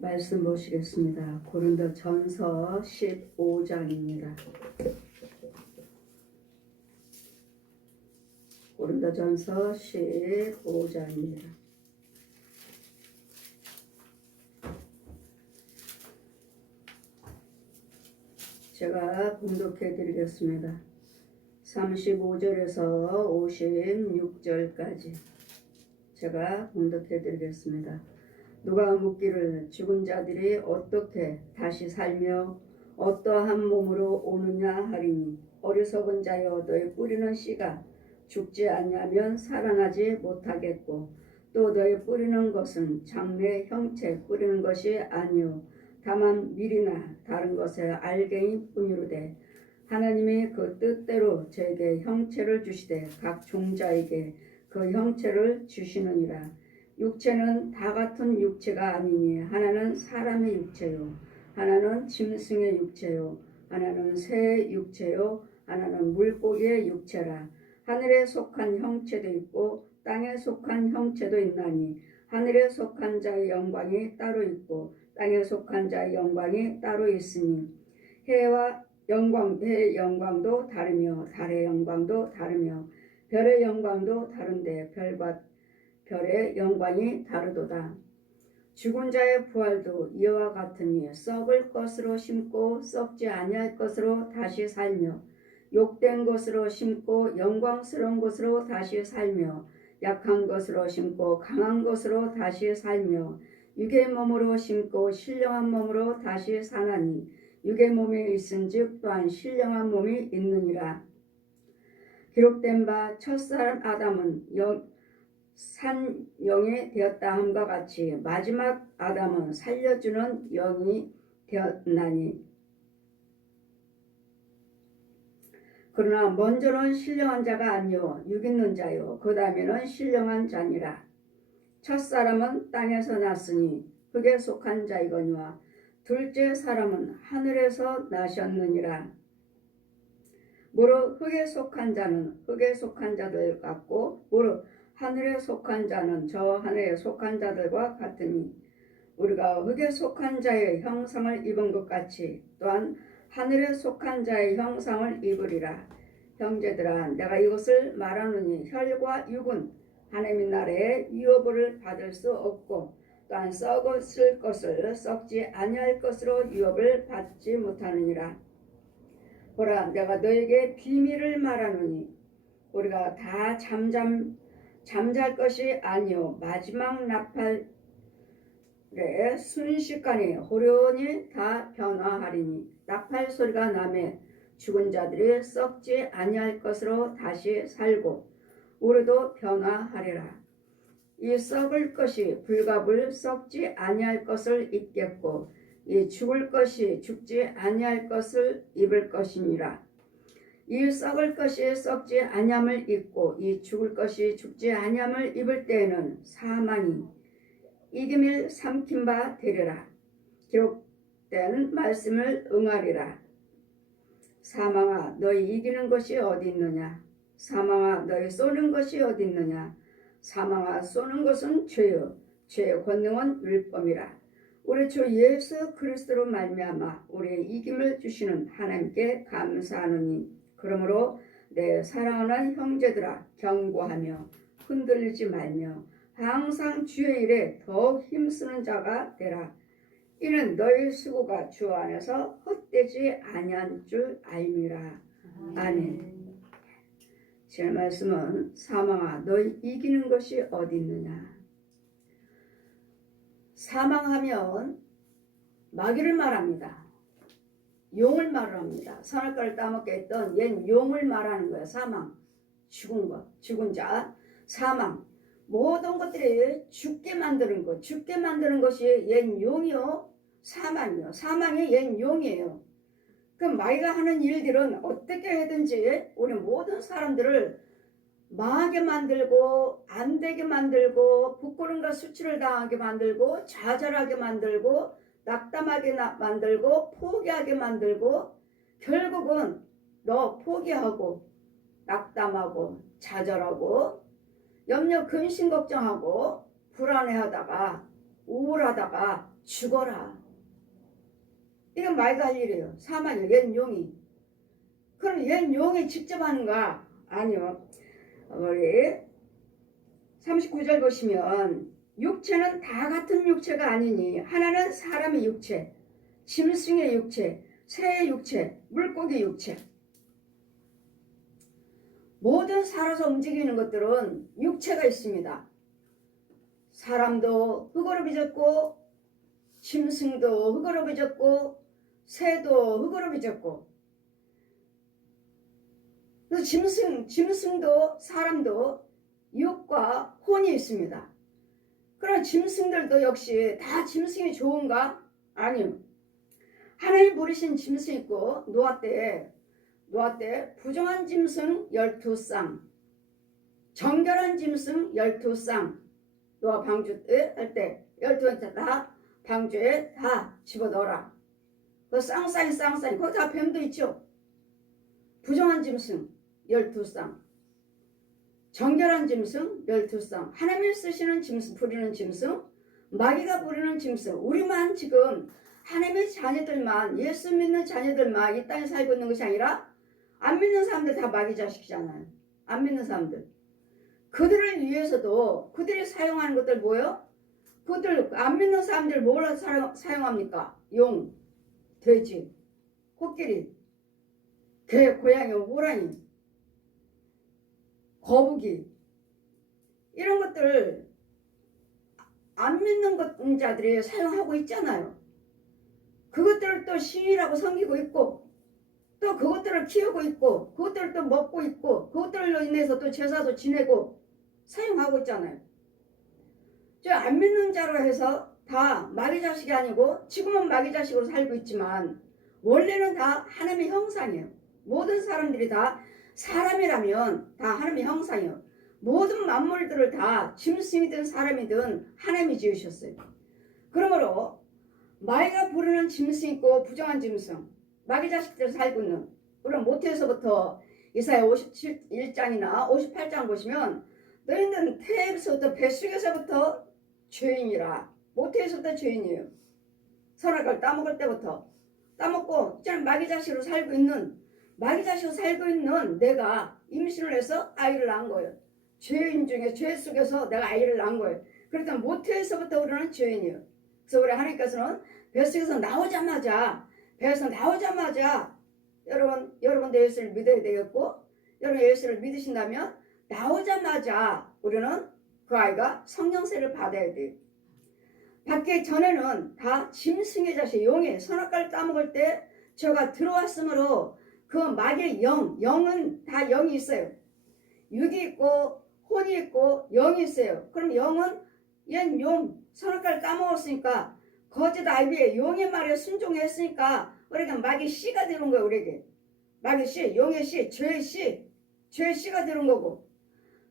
말씀 보시겠습니다. 고린도전서 15장입니다. 고린도전서 15장입니다. 제가 봉독해 드리겠습니다. 35절에서 56절까지 제가 봉독해 드리겠습니다. 누가 묻기를 죽은 자들이 어떻게 다시 살며 어떠한 몸으로 오느냐 하리니 어리석은 자여 너희 뿌리는 씨가 죽지 아니하면 살아나지 못하겠고 또 너희 뿌리는 것은 장래 형체 뿌리는 것이 아니요 다만 밀이나 다른 것의 알갱이 뿐이로되 하나님이 그 뜻대로 저에게 형체를 주시되 각 종자에게 그 형체를 주시느니라. 육체는 다 같은 육체가 아니니 하나는 사람의 육체요 하나는 짐승의 육체요 하나는 새의 육체요 하나는 물고기의 육체라. 하늘에 속한 형체도 있고 땅에 속한 형체도 있나니 하늘에 속한 자의 영광이 따로 있고 땅에 속한 자의 영광이 따로 있으니 해의 영광도 다르며 달의 영광도 다르며 별의 영광도 다른데 별과 별의 영광이 다르도다. 죽은 자의 부활도 이와 같으니 썩을 것으로 심고 썩지 아니할 것으로 다시 살며 욕된 것으로 심고 영광스러운 것으로 다시 살며 약한 것으로 심고 강한 것으로 다시 살며 육의 몸으로 심고 신령한 몸으로 다시 사나니 육의 몸이 있은즉 또한 신령한 몸이 있느니라. 기록된 바 첫사람 아담은 산 영이 되었다 함과 같이 마지막 아담은 살려주는 영이 되었나니 그러나 먼저는 신령한 자가 아니요 육 있는 자요 그 다음에는 신령한 자니라. 첫사람은 땅에서 났으니 흙에 속한 자이거니와 둘째 사람은 하늘에서 나셨느니라. 무릇 흙에 속한 자는 흙에 속한 자들 같고 무릇 하늘에 속한 자는 저 하늘에 속한 자들과 같으니 우리가 흙에 속한 자의 형상을 입은 것 같이 또한 하늘에 속한 자의 형상을 입으리라. 형제들아 내가 이것을 말하노니 혈과 육은 하나님의 나라에 유업을 받을 수 없고 또한 썩었을 것을 썩지 아니할 것으로 유업을 받지 못하느니라. 보라 내가 너에게 비밀을 말하노니 우리가 다 잠잘 것이 아니요 마지막 나팔에 순식간에 호련히 다 변화하리니 나팔 소리가 나매 죽은 자들이 썩지 아니할 것으로 다시 살고 우리도 변화하리라. 이 썩을 것이 불갑을 썩지 아니할 것을 입겠고 이 죽을 것이 죽지 아니할 것을 입을 것이니라. 이 썩을 것이 썩지 아니함을 입고 이 죽을 것이 죽지 아니함을 입을 때에는 사망이 이김을 삼킨 바 되리라. 기록된 말씀을 응하리라. 사망아 너희 이기는 것이 어디 있느냐. 사망아 너희 쏘는 것이 어디 있느냐. 사망아 쏘는 것은 죄요 죄의 권능은 율법이라. 우리 주 예수 그리스도로 말미암아 우리의 이김을 주시는 하나님께 감사하노니 그러므로 내 사랑하는 형제들아 경고하며 흔들리지 말며 항상 주의 일에 더욱 힘쓰는 자가 되라. 이는 너희 수고가 주 안에서 헛되지 아니한 줄 알미라. 아멘. 제 말씀은 사망아 너희 이기는 것이 어디 있느냐. 사망하면 마귀를 말합니다. 용을 말합니다. 선악과를 따먹게 했던 옛 용을 말하는 거예요. 사망, 죽은 것, 죽은 자, 사망. 모든 것들이 죽게 만드는 것, 죽게 만드는 것이 옛 용이요, 사망이요. 사망이 옛 용이에요. 그 마귀가 하는 일들은 어떻게 해든지 우리 모든 사람들을 망하게 만들고 안 되게 만들고 부끄러움과 수치를 당하게 만들고 좌절하게 만들고 낙담하게 만들고 포기하게 만들고 결국은 너 포기하고 낙담하고 좌절하고 염려 근심 걱정하고 불안해하다가 우울하다가 죽어라. 이건 마귀가 할 일이에요. 사마녀, 옛 용이. 그럼 옛 용이 직접 하는가? 아니요. 우리 39절 보시면 육체는 다 같은 육체가 아니니 하나는 사람의 육체, 짐승의 육체, 새의 육체, 물고기 육체. 모든 살아서 움직이는 것들은 육체가 있습니다. 사람도 흙으로 빚었고, 짐승도 흙으로 빚었고, 새도 흙으로 빚었고, 짐승도 사람도 육과 혼이 있습니다. 그럼 짐승들도 역시 다 짐승이 좋은가? 아니요. 하나님 부르신 짐승 있고 노아 때 부정한 짐승 12쌍, 정결한 짐승 12쌍, 노아 방주 할 때 12쌍 다 방주에 다 집어넣어라. 그 쌍쌍이 거기 다 뱀도 있죠. 부정한 짐승 12쌍, 정결한 짐승 12쌍, 하나님이 쓰시는 짐승, 부리는 짐승, 마귀가 부리는 짐승. 우리만 지금 하나님의 자녀들만, 예수 믿는 자녀들만 이 땅에 살고 있는 것이 아니라 안 믿는 사람들 다 마귀 자식이잖아요. 안 믿는 사람들. 그들을 위해서도 그들이 사용하는 것들 뭐예요? 그들 안 믿는 사람들 뭘 사용합니까? 용, 돼지, 코끼리, 개, 고양이, 호랑이, 거북이, 이런 것들을 안 믿는 자들이 사용하고 있잖아요. 그것들을 또 신이라고 섬기고 있고, 또 그것들을 키우고 있고, 그것들을 또 먹고 있고, 그것들로 인해서 또 제사도 지내고 사용하고 있잖아요. 저 안 믿는 자로 해서 다 마귀 자식이 아니고, 지금은 마귀 자식으로 살고 있지만 원래는 다 하나님의 형상이에요. 모든 사람들이 다 사람이라면 다 하나님의 형상이에요. 모든 만물들을 다 짐승이든 사람이든 하나님이 지으셨어요. 그러므로 마귀가 부르는 짐승 있고 부정한 짐승, 마귀 자식들 살고 있는, 그럼 모태에서부터 이사야 51장이나 58장 보시면 너희는 태에서부터 뱃속에서부터 죄인이라. 모태에서부터 죄인이에요. 선악을 따먹을 때부터 따먹고 이제는 마귀 자식으로 살고 있는, 마귀 자식으로 살고 있는 내가 임신을 해서 아이를 낳은 거예요. 죄인 중에 죄 속에서 내가 아이를 낳은 거예요. 그러니까 모태에서부터 우리는 죄인이에요. 그래서 우리 하나님께서는 뱃속에서 나오자마자, 배에서 나오자마자 여러분도 예수를 믿어야 되겠고, 여러분 예수를 믿으신다면 나오자마자 우리는 그 아이가 성령세를 받아야 돼요. 받기 전에는 다 짐승의 자식, 용의 선악과를 따먹을 때 저가 들어왔으므로 그 마귀의 영은 다 영이 있어요. 육이 있고 혼이 있고 영이 있어요. 그럼 영은 옛 용, 선악과를 따먹었으니까 거짓 아이비의 용의 말에 순종했으니까 우리가 마귀 씨가 되는 거예요. 우리에게 마귀 씨, 용의 씨, 죄의 씨가 되는 거고,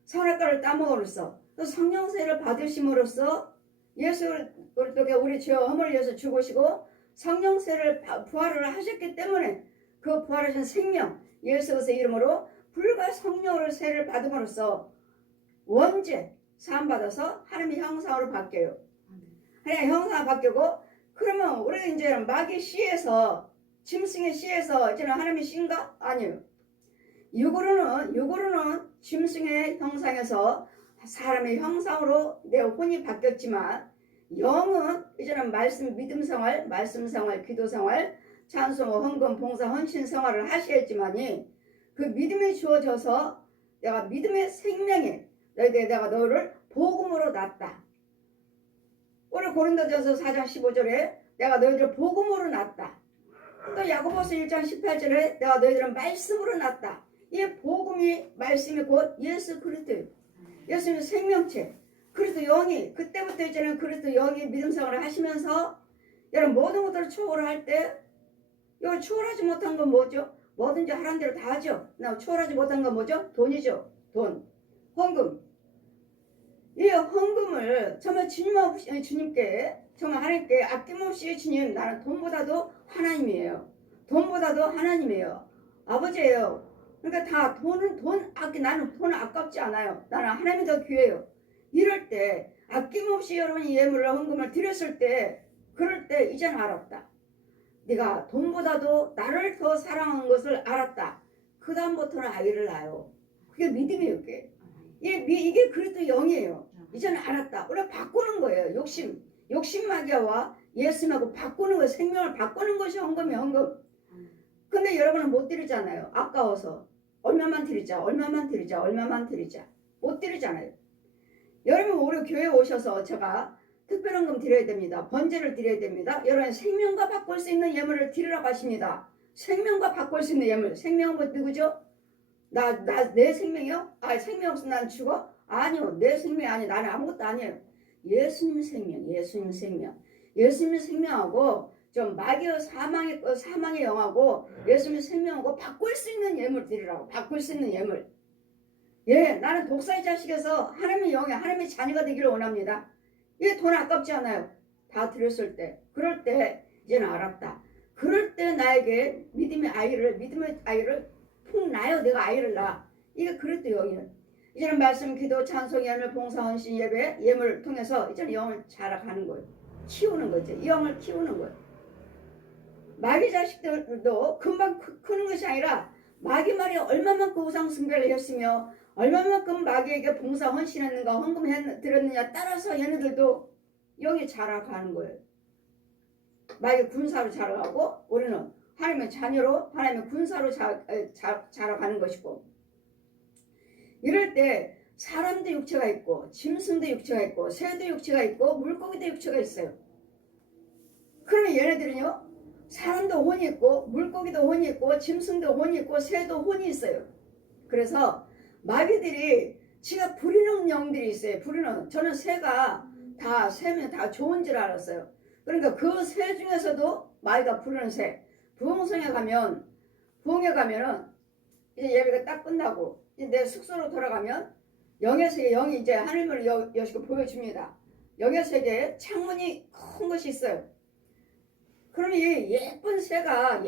선악과를 따먹음으로써 또 성령세를 받으심으로써 예수를 우리 죄 허물 위해서 죽으시고 성령세를 부활을 하셨기 때문에 그 부활하신 생명 예수 그리스도의 이름으로 불과 성령으로 세를 받음으로써 원죄 사함받아서 하나님의 형상으로 바뀌어요. 하나님의 형상으로 바뀌고, 그러면 우리가 이제 마귀 씨에서, 짐승의 씨에서 이제는 하나님의 씨인가? 아니에요. 육으로는 짐승의 형상에서 사람의 형상으로 내 혼이 바뀌었지만, 영은 이제는 말씀 생활, 기도 생활, 찬송, 헌금, 봉사, 헌신 생활을 하셔야지만이 그 믿음이 주어져서 내가 믿음의 생명에 내가 너를 복음으로 낳았다. 오늘 고린도전서 4장 15절에 내가 너희들을 복음으로 낳았다. 또 야고보서 1장 18절에 내가 너희들을 말씀으로 낳았다. 이 복음이, 말씀이 곧 예수 그리스도예요. 예수님의 생명체, 그리스도 영이, 그때부터 이제는 그리스도 영이 믿음 생활을 하시면서 여러분 모든 것들을 초월할 때, 이거 초월하지 못한 건 뭐죠? 뭐든지 하라는 대로 다 하죠. 초월하지 못한 건 뭐죠? 돈이죠. 돈, 헌금. 이 헌금을 정말 주님께, 정말 하나님께 아낌없이, 주님 나는 돈보다도 하나님이에요. 돈보다도 하나님이에요. 아버지예요. 그러니까 다 나는 돈 아깝지 않아요. 나는 하나님이 더 귀해요. 이럴 때 아낌없이 여러분이 예물을 헌금을 드렸을 때 그럴 때 이제는 알았다. 네가 돈보다도 나를 더 사랑한 것을 알았다. 그 다음부터는 아이를 낳아요. 그게 믿음이에요. 이게 그리스도 영이에요. 이제는 알았다. 우리가 바꾸는 거예요. 욕심 마귀와 예수님하고 바꾸는 거예요. 생명을 바꾸는 것이 헌금이에요. 헌금. 근데 여러분은 못 드리잖아요. 아까워서. 얼마만 드리자. 못 드리잖아요. 여러분 우리 교회 오셔서 제가 특별헌금 드려야 됩니다. 번제를 드려야 됩니다. 여러분 생명과 바꿀 수 있는 예물을 드리라고 하십니다. 생명과 바꿀 수 있는 예물. 생명은 뭐 누구죠? 내 생명이요? 생명 없으면 난 죽어? 아니요. 내 생명이 아니. 나는 아무것도 아니에요. 예수님 생명하고 좀 마귀의 사망의 영하고 예수님 생명하고 바꿀 수 있는 예물 드리라고. 바꿀 수 있는 예물. 예, 나는 독사의 자식에서 하나님의 영이 하나님의 자녀가 되기를 원합니다. 이게 돈 아깝지 않아요. 다 드렸을 때. 그럴 때 이제는 알았다. 그럴 때 나에게 믿음의 아이를 푹 낳아요. 내가 아이를 낳아. 이게 그릇도 영이에요. 이제는 말씀, 기도, 찬송, 예물, 봉사, 헌신, 예배, 예물을 통해서 이제는 영을 자라가는 거예요. 키우는 거죠. 이 영을 키우는 거예요. 마귀 자식들도 금방 크는 것이 아니라 마귀 말이 얼마만큼 우상 숭배를 했으며 얼마만큼 마귀에게 봉사, 헌신했는가, 헌금 드렸느냐 따라서 얘네들도 영이 자라가는 거예요. 마귀 군사로 자라가고 우리는 하나님의 자녀로 하나님의 군사로 자라가는 것이고, 이럴 때 사람도 육체가 있고 짐승도 육체가 있고 새도 육체가 있고 물고기도 육체가 있어요. 그러면 얘네들은요, 사람도 혼이 있고 물고기도 혼이 있고 짐승도 혼이 있고 새도 혼이 있어요. 그래서 마귀들이 지가 부리는 영들이 있어요. 저는 새면 다 좋은 줄 알았어요. 그러니까 그 새 중에서도 마귀가 부르는 새, 부흥에 가면은 이제 예배가 딱 끝나고 이제 내 숙소로 돌아가면 영의 세계, 영이 이제 하늘문을 여시고 보여줍니다. 영의 세계에 창문이 큰 것이 있어요. 그러면 이 예쁜 새가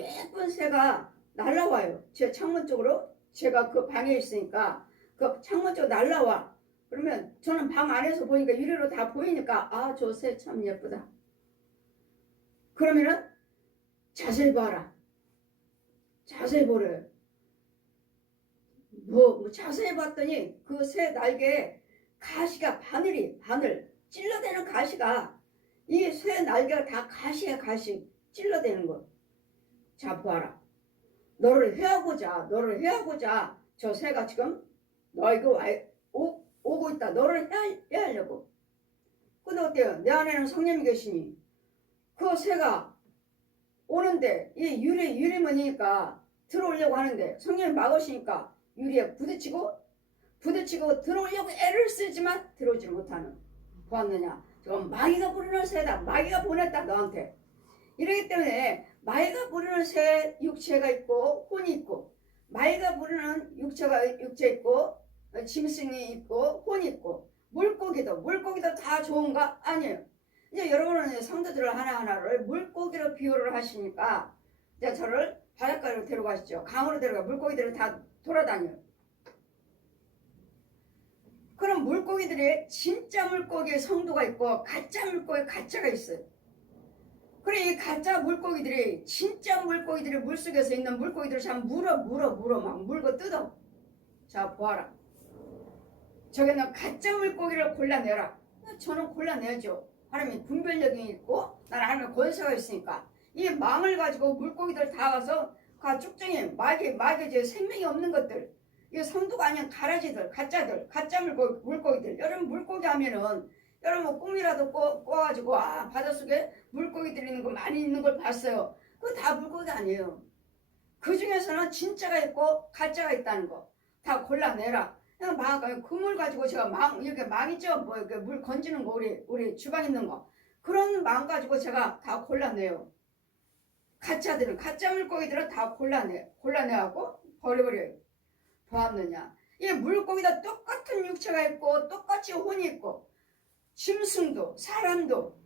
날라와요. 제 창문 쪽으로. 제가 그 방에 있으니까 그 창문 쪽으로 날라와. 그러면 저는 방 안에서 보니까 유리로 다 보이니까 저 새 참 예쁘다. 그러면은 자세히 봐라. 자세히 보래요. 자세히 봤더니 그 새 날개에 가시가 바늘 찔러대는 가시가, 이 새 날개가 다 가시야. 가시 찔러대는 거. 자, 보아라. 너를 해하고자 저 새가 지금 너에게 오고 있다. 너를 해하려고. 근데 어때요? 내 안에는 성령이 계시니 그 새가 오는데 이 유리문이니까 들어오려고 하는데 성령이 막으시니까 유리에 부딪히고 들어오려고 애를 쓰지만 들어오지 못하는. 보았느냐? 저건 마귀가 부르는 새다. 마귀가 보냈다 너한테. 이러기 때문에 마귀가 부르는 새 육체가 있고 혼이 있고, 마귀가 부르는 육체 있고 짐승이 있고 혼이 있고, 물고기도 다 좋은가? 아니에요. 이제 여러분은 성도들을 하나하나를 물고기로 비유를 하시니까 이제 저를 바닷가로 데려가시죠. 강으로 데려가. 물고기들은 다 돌아다녀요. 그럼 물고기들이 진짜 물고기의 성도가 있고 가짜 물고기의 가짜가 있어요. 그래, 이 가짜 물고기들이 진짜 물고기들이 물속에서 있는 물고기들을 참 물어 막 물고 뜯어. 자, 보아라. 저기는 가짜 물고기를 골라내라. 저는 골라내죠. 하나님이 분별력이 있고 나는 하나님의 권세가 있으니까. 이 망을 가지고 물고기들 다 가서 쭉정이 마귀 제 생명이 없는 것들, 이 성도가 아닌 가라지들, 가짜 물고기들. 여러분 물고기 하면은 여러분 꿈이라도 꿔가지고 바닷속에 물고기들 있는 거 많이 있는 걸 봤어요. 그거 다 물고기 아니에요. 그 중에서는 진짜가 있고 가짜가 있다는 거 다 골라내라. 그냥 그물 가지고 제가 이렇게 망 있죠? 이렇게 물 건지는 거, 우리 주방 있는 거. 그런 망 가지고 제가 다 골라내요. 가짜 물고기들은 다 골라내하고 버려버려요. 보았느냐? 이 물고기도 똑같은 육체가 있고 똑같이 혼이 있고, 짐승도 사람도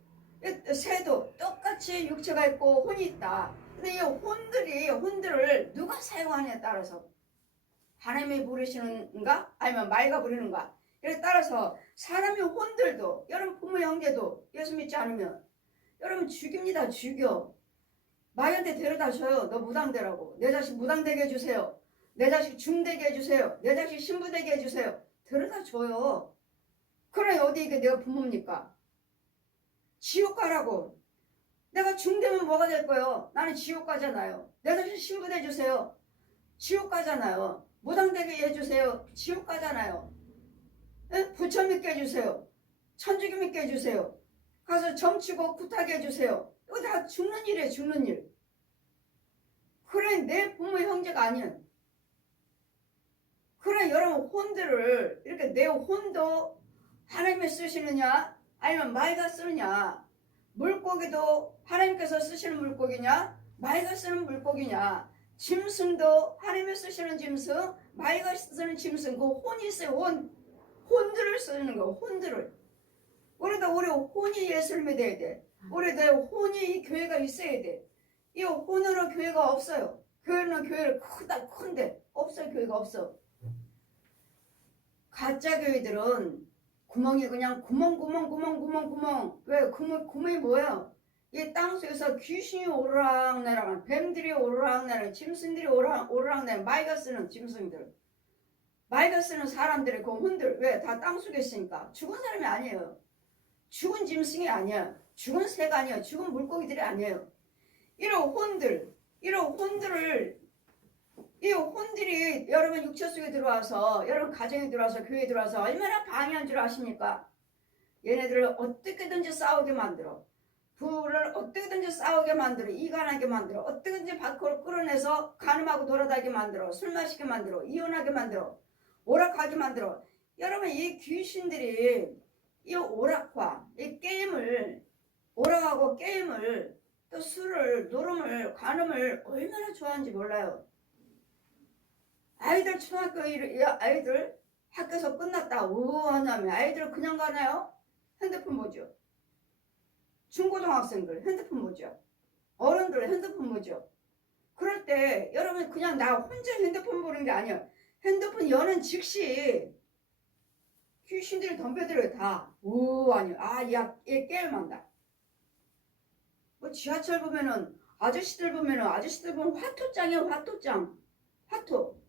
새도 똑같이 육체가 있고 혼이 있다. 근데 이 혼들을 누가 사용하느냐에 따라서 하나님이 부르시는가 아니면 마귀가 부르는가, 이에 따라서 사람의 혼들도, 여러분 부모 형제도 예수 믿지 않으면 여러분 죽입니다. 죽여. 마이한테 데려다 줘요. 너 무당되라고. 내 자식 무당되게 해주세요. 내 자식 중되게 해주세요. 내 자식 신부되게 해주세요. 데려다 줘요. 그래 어디 이게 내가 부모입니까? 지옥 가라고. 내가 중되면 뭐가 될 거예요? 나는 지옥 가잖아요. 내 자식 신부돼 주세요. 지옥 가잖아요. 무당되게 해주세요. 지옥 가잖아요. 에? 부처 믿게 해주세요. 천주교 믿게 해주세요. 가서 점치고 굿하게 해주세요. 이거 다 죽는 일이에요. 죽는 일. 그래 내 부모 형제가 아니야. 그래 여러분 혼들을 이렇게 내 혼도 하나님이 쓰시느냐 아니면 마이가 쓰느냐. 물고기도 하나님께서 쓰시는 물고기냐 마이가 쓰는 물고기냐. 짐승도 하나님이 쓰시는 짐승 마이가 쓰는 짐승. 그 혼이 있어요. 혼들을 쓰는 거. 혼들을. 우리도 우리 혼이 예수님이 돼야 돼. 우리 내 혼이 이 교회가 있어야 돼. 이 혼으로 교회가 없어요. 교회는 교회를 크다 큰데 없어요. 교회가 없어. 가짜 교회들은 구멍이 그냥 구멍. 왜 구멍이 뭐예요? 이 땅속에서 귀신이 오르락내락, 뱀들이 오르락내락, 짐승들이 오르락내락, 마이가 쓰는 짐승들, 마이가 쓰는 사람들의 그 혼들. 왜? 다 땅속에 있으니까. 죽은 사람이 아니에요. 죽은 짐승이 아니야. 죽은 새가 아니야. 죽은 물고기들이 아니에요. 이런 혼들, 이 혼들이 여러분 육체 속에 들어와서, 여러분 가정에 들어와서, 교회에 들어와서 얼마나 방해한 줄 아십니까? 얘네들을 어떻게든지 싸우게 만들어. 부를 어떻게든지 싸우게 만들어. 이간하게 만들어. 어떻게든지 밖으로 끌어내서 간음하고 돌아다니게 만들어. 술 마시게 만들어. 이혼하게 만들어. 오락하게 만들어. 여러분 이 귀신들이 이 오락과 이 게임을, 오락하고 게임을, 또 술을, 노름을, 간음을 얼마나 좋아하는지 몰라요. 아이들 초등학교 아이들 학교에서 끝났다 우하냐면 아이들 그냥 가나요? 핸드폰 보죠. 중고등학생들 핸드폰 보죠. 어른들 핸드폰 보죠. 그럴 때 여러분 그냥 나 혼자 핸드폰 보는 게 아니야. 핸드폰 여는 즉시 귀신들이 덤벼들어요. 다 우하냐. 얘 게임한다. 뭐 지하철 보면은 아저씨들 보면 화토장이에요. 화토.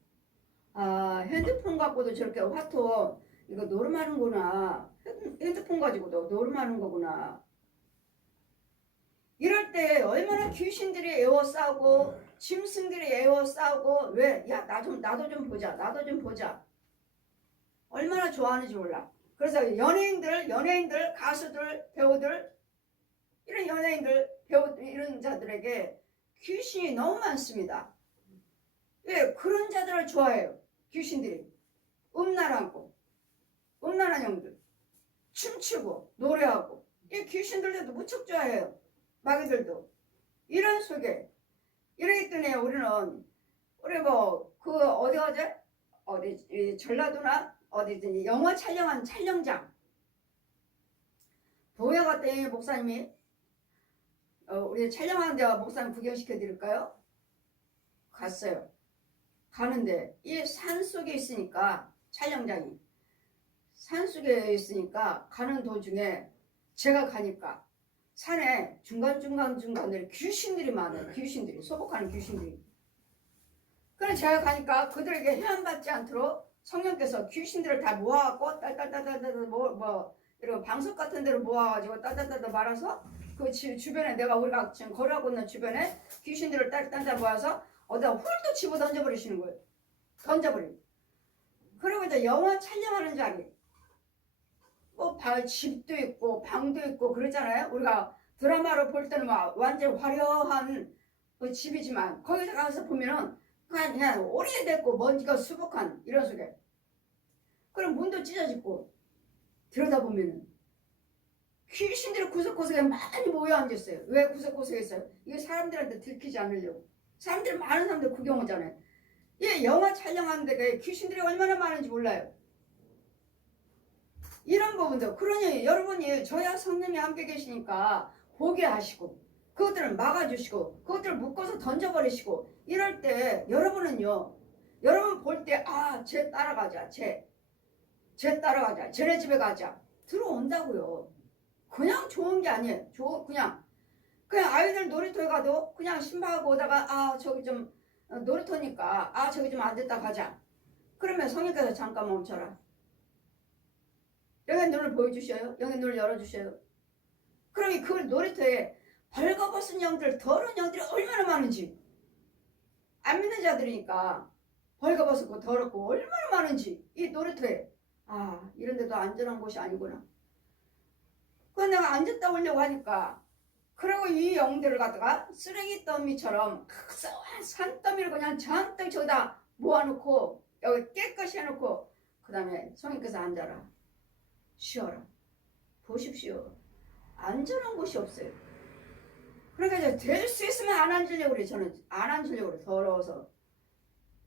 핸드폰 갖고도 저렇게 화토 이거 노름하는구나. 핸드폰 가지고도 노름하는 거구나. 이럴 때 얼마나 귀신들이 에워싸고 짐승들이 에워싸고. 왜? 야 나도 좀 보자. 얼마나 좋아하는지 몰라. 그래서 연예인들, 가수들, 배우들, 이런 연예인들, 배우 이런 자들에게 귀신이 너무 많습니다. 왜? 그런 자들을 좋아해요. 귀신들이 음란한 형들, 춤추고 노래하고, 이 귀신들도 무척 좋아해요. 마귀들도. 이런 속에 이러기 때문에 우리 어디 전라도나 어디 영화 촬영한 촬영장 도에 갔더니 목사님이 우리 촬영하는 데 목사님 구경시켜 드릴까요? 갔어요. 가는데 이 산 속에 있으니까, 촬영장이 산 속에 있으니까 가는 도중에 제가 가니까 산에 중간에 귀신들이 많아요. 귀신들이 소복하는 귀신들이. 그래서 제가 가니까 그들에게 해안받지 않도록 성령께서 귀신들을 다 모아갖고 딸딸딸딸 이런 방석 같은 데로 모아가지고 딸딸딸 말아서 그 주변에 우리가 지금 걸어가고 있는 주변에 귀신들을 딸딸딸 모아서 어디다 홀도 집어 던져버리시는 거예요. 그리고 이제 영화 촬영하는 자리, 집도 있고 방도 있고 그러잖아요. 우리가 드라마로 볼 때는 완전 화려한 집이지만 거기서 가서 보면은 그냥 오래됐고 먼지가 수북한 이런 속에. 그럼 문도 찢어지고 들여다보면은 귀신들이 구석구석에 많이 모여 앉았어요. 왜 구석구석에 있어요? 이게 사람들한테 들키지 않으려고. 많은 사람들 구경 오잖아요. 이 영화 촬영하는 데가 귀신들이 얼마나 많은지 몰라요. 이런 부분도. 그러니 여러분이 저야 성령이 함께 계시니까 보게 하시고 그것들을 막아주시고 그것들을 묶어서 던져버리시고. 이럴 때 여러분은요, 여러분 볼 때 쟤 따라가자. 쟤 따라가자. 쟤네 집에 가자. 들어온다고요. 그냥 좋은 게 아니에요. 그냥 그냥 아이들 놀이터에 가도 그냥 신방하고 오다가 아 저기 좀 놀이터니까 아 저기 좀 앉았다 가자. 그러면 성령께서 잠깐 멈춰라. 영의 눈을 보여주셔요. 영의 눈을 열어주셔요. 그러면 그 놀이터에 벌거벗은 영들, 더러운 영들이 얼마나 많은지, 안 믿는 자들이니까 벌거벗고 더럽고 얼마나 많은지 이 놀이터에, 아 이런 데도 안전한 곳이 아니구나. 그건 내가 앉았다 오려고 하니까, 그리고 이 영들을 갖다가 쓰레기 더미처럼 산더미를 그냥 잔뜩 저기다 모아놓고 여기 깨끗이 해놓고 그 다음에 성령께서 앉아라, 쉬어라, 보십시오. 안전한 곳이 없어요. 그러니까 이제 될 수 있으면 안 앉으려고 그래. 저는 안 앉으려고 그래. 더러워서.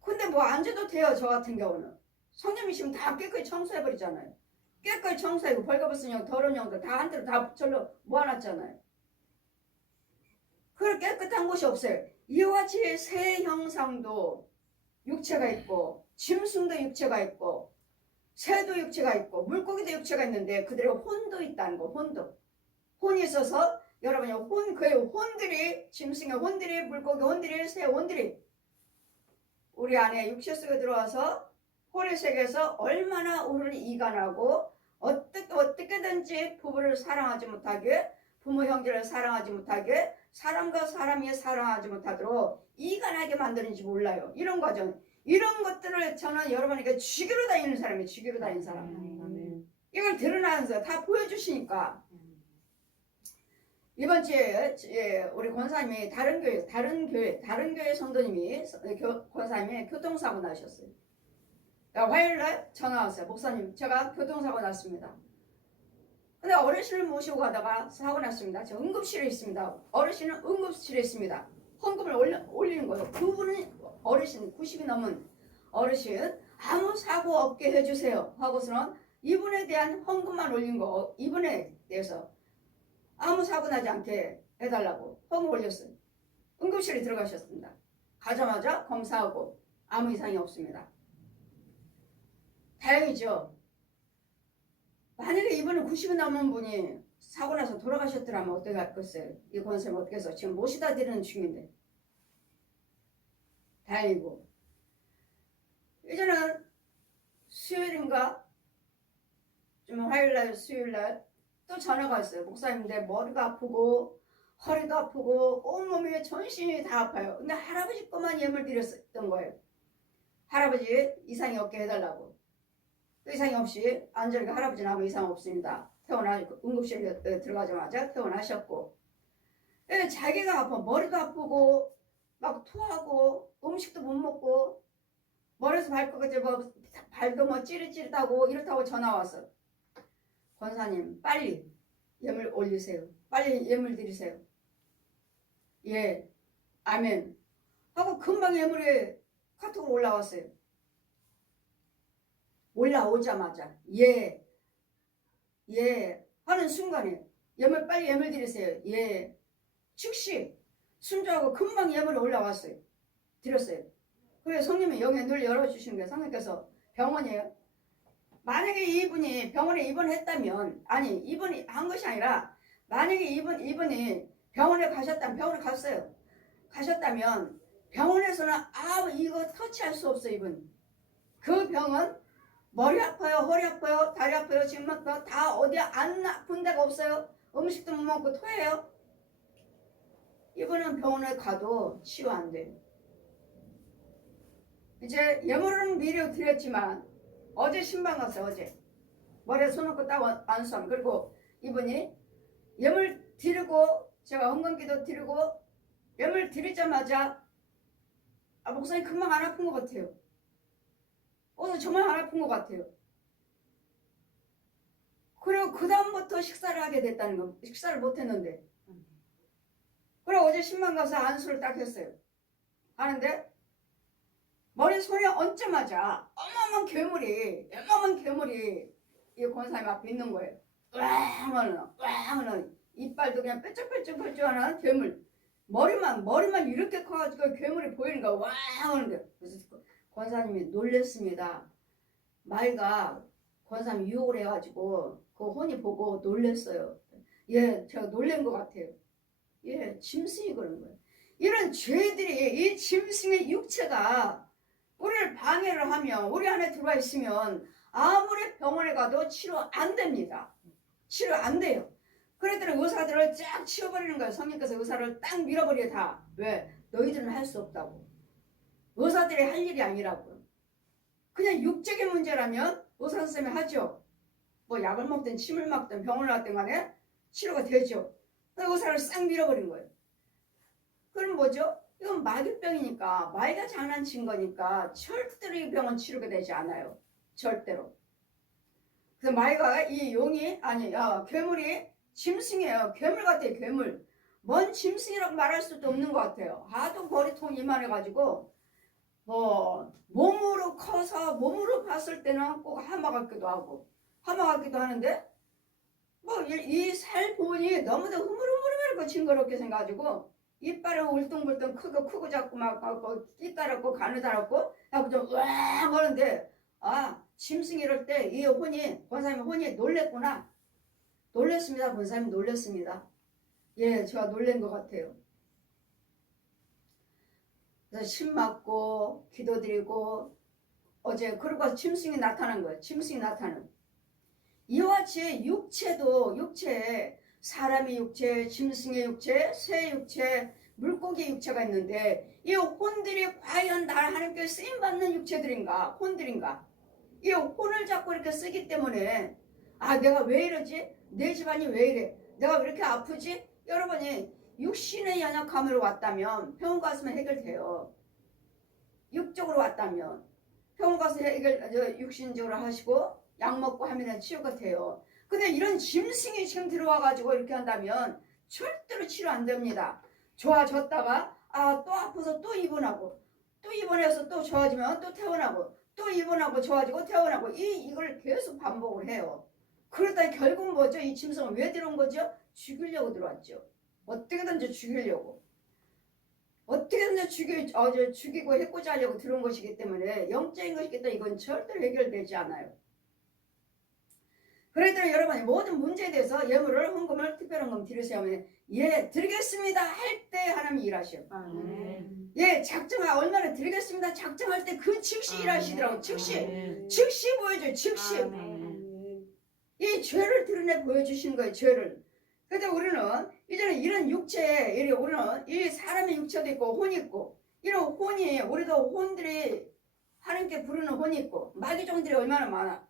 근데 뭐 앉아도 돼요. 저 같은 경우는. 성령이시면 다 깨끗이 청소해버리잖아요. 깨끗이 청소하고 벌거벗은 영, 더러운 영들 다 한 대로 다 절로 모아놨잖아요. 그걸 깨끗한 곳이 없어요. 이와 같이 새 형상도 육체가 있고 짐승도 육체가 있고 새도 육체가 있고 물고기도 육체가 있는데 그들의 혼도 있다는 거. 혼이 있어서 여러분이 그의 혼들이, 짐승의 혼들이, 물고기 혼들이, 새 혼들이 우리 안에 육체 속에 들어와서 혼의 세계에서 얼마나 우리를 이간하고 어떻게든지 부부를 사랑하지 못하게, 부모 형제를 사랑하지 못하게, 사람과 사람이 사랑하지 못하도록 이간하게 만드는지 몰라요. 이런 과정, 이런 것들을 저는 여러분에게 죽이러 다니는 사람이에요. 죽이러 다니는 사람. 이걸 드러나면서 다 보여주시니까. 이번 주에 우리 권사님이 다른 교회 성도님이 권사님이 교통사고 나셨어요. 그러니까 화요일날 전화 왔어요. 목사님, 제가 교통사고 났습니다. 근데 어르신을 모시고 가다가 사고 났습니다. 저 응급실에 있습니다. 어르신은 응급실에 있습니다. 헌금을 올리는 거예요. 그분은 어르신, 90이 넘은 어르신, 아무 사고 없게 해주세요 하고서는 이분에 대한 헌금만 올린 거, 이분에 대해서 아무 사고 나지 않게 해달라고 헌금 올렸어요. 응급실에 들어가셨습니다. 가자마자 검사하고 아무 이상이 없습니다. 다행이죠. 만약에 이분은 90이 넘은 분이 사고 나서 돌아가셨더라면 어떻게 할겠어요? 이 권사님 어떻게 해서 지금 모시다 드리는 중인데. 다행이고. 이제는 수요일인가? 좀 화요일날, 수요일날 또 전화가 왔어요. 목사님, 내 머리가 아프고 허리도 아프고 온몸이 전신이 다 아파요. 근데 할아버지 것만 예물 드렸던 거예요. 할아버지 이상이 없게 해달라고. 이상이 없이 안전하게 할아버지는 아무 이상 없습니다. 응급실에 들어가자마자 퇴원하셨고, 자기가 아파, 머리도 아프고 막 토하고 음식도 못 먹고 머리에서 발끝까지 뭐 발도 뭐 찌릿찌릿하고 이렇다고 전화 왔어. 권사님, 빨리 예물 올리세요. 빨리 예물 드리세요. 예, 아멘 하고 금방 예물이 카톡으로 올라왔어요. 올라오자마자 예 하는 순간에 빨리 예물 드리세요. 예, 즉시 순조하고 금방 예물이 올라왔어요. 드렸어요. 그래서 성령이 영에 눈을 열어주시는 거예요. 성령께서 병원이에요. 만약에 이분이 병원에 입원했다면, 아니 입원이 한 것이 아니라 만약에 이분이 병원에 가셨다면, 병원에 갔어요. 가셨다면 병원에서는 이거 터치할 수 없어요. 이분 그 병은 머리 아파요, 허리 아파요, 다리 아파요, 지금 다 어디 안 아픈 데가 없어요. 음식도 못 먹고 토해요. 이분은 병원에 가도 치료 안 돼요. 이제 예물은 미리 드렸지만 어제 신방 갔어요. 어제 머리에 손 놓고 딱 안수함. 그리고 이분이 예물 드리고 제가 헌금기도 드리고 예물 드리자마자 목사님 금방 안 아픈 것 같아요. 정말 안 아픈 것 같아요. 그리고 그 다음부터 식사를 하게 됐다는 거. 식사를 못 했는데. 그리고 어제 신방 가서 안수를 딱 했어요. 하는데 머리 손에 얹자마자 어마어마한 괴물이 이 권사님 앞에 있는 거예요. 으앙하는 이빨도 그냥 뾰족뾰족하는 괴물. 머리만 이렇게 커가지고 괴물이 보이는 거야. 왕 하는 게. 그래서 권사님이 놀랬습니다. 마이가 권사님 유혹을 해가지고 그 혼이 보고 놀랬어요. 예, 제가 놀란 것 같아요. 예, 짐승이 그런 거예요. 이런 죄들이 이 짐승의 육체가 우리를 방해를 하면 우리 안에 들어와 있으면 아무리 병원에 가도 치료 안 됩니다. 치료 안 돼요. 그랬더니 의사들을 쫙 치워버리는 거예요. 성령께서 의사를 딱 밀어버려 다. 왜? 너희들은 할 수 없다고. 의사들이 할 일이 아니라고. 그냥 육적인 문제라면 의사 선생님이 하죠. 뭐 약을 먹든 침을 맞든 병원을 갔든 간에 치료가 되죠. 의사를 싹 밀어버린 거예요. 그럼 뭐죠? 이건 마귀병이니까 마귀가 장난친 거니까 절대로 이 병은 치료가 되지 않아요. 절대로. 그래서 마귀가 이 용이 괴물이 짐승이에요. 괴물 같아요. 괴물. 뭔 짐승이라고 말할 수도 없는 것 같아요. 하도 머리통 이만해가지고 뭐 몸으로 커서 몸으로 봤을 때는 꼭 하마 같기도 하고 하마 같기도 하는데 뭐 이 살보니 너무도 흐물흐물흐물 징그럽게 생겨가지고 이빨을 울뚱불뚱 크고 자꾸 막 끼따랐고 가느다랗고 하고 좀 으앙 하는데 짐승이 이럴 때 이 권사님 혼이 놀랬구나. 놀랬습니다. 권사님 놀랬습니다. 예, 제가 놀란 것 같아요. 그래서 침 맞고 기도드리고 어제 그리고 짐승이 나타난 거예요. 짐승이 나타난. 이와 같이 육체 사람의 육체, 짐승의 육체, 새 육체, 물고기 육체가 있는데 이 혼들이 과연 나 하나님께 쓰임받는 육체들인가 혼들인가 이 혼을 자꾸 이렇게 쓰기 때문에 내가 왜 이러지? 내 집안이 왜 이래? 내가 왜 이렇게 아프지? 여러분이 육신의 연약함으로 왔다면 병원 갔으면 해결돼요. 육적으로 왔다면 병원 가서 육신적으로 하시고 약 먹고 하면 치료가 돼요. 근데 이런 짐승이 지금 들어와가지고 이렇게 한다면 절대로 치료 안 됩니다. 좋아졌다가 또 아파서 또 입원하고 또 입원해서 또 좋아지면 또 퇴원하고 또 입원하고 좋아지고 퇴원하고 이걸 계속 반복을 해요. 그러다 결국 뭐죠? 이 짐승은 왜 들어온 거죠? 죽이려고 들어왔죠. 어떻게든지 죽이려고. 어떻게든지 죽이고 해코지 하려고 들어온 것이기 때문에 영적인 것이기 때문에 이건 절대로 해결되지 않아요. 그러더니 여러분이 모든 문제에 대해서 예물을 헌금을 특별한 헌금 드리세요 하면 예 드리겠습니다 할 때 하나님이 일하셔요. 예 얼마나 드리겠습니다 작정할 때 그 즉시 일하시더라고. 즉시 보여줘요. 즉시. 이 죄를 드러내 보여주시는 거예요. 죄를. 근데 우리는 이제는 이런 육체에 우리는 이 사람의 육체도 있고 혼이 있고 이런 혼이 우리도 혼들이 하나님께 부르는 혼이 있고 마귀종들이 얼마나 많아.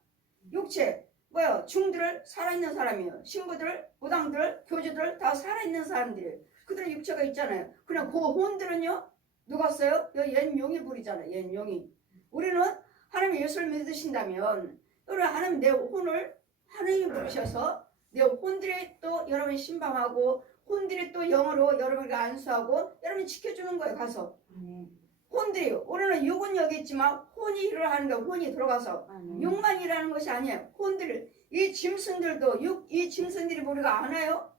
육체 뭐요? 중들을 살아있는 사람이에요. 신부들, 무당들, 교주들 다 살아있는 사람들이에요. 그들은 육체가 있잖아요. 그냥 그 혼들은요 누가 써요? 옛 용이 부리잖아요. 옛 용이. 우리는 하나님 예수를 믿으신다면 우리 하나님 내 혼을 하나님이 부르셔서 내 혼들이 또 여러분이 신방하고 혼들이 또 영으로 여러분에게 안수하고 여러분이 지켜주는 거예요. 가서 혼들이 우리는 육은 여기 있지만 혼이 일을 하는 거예요. 혼이 들어가서 육만 일하는 것이 아니에요. 혼들 이 짐승들도 이 짐승들이 우리가 아나요?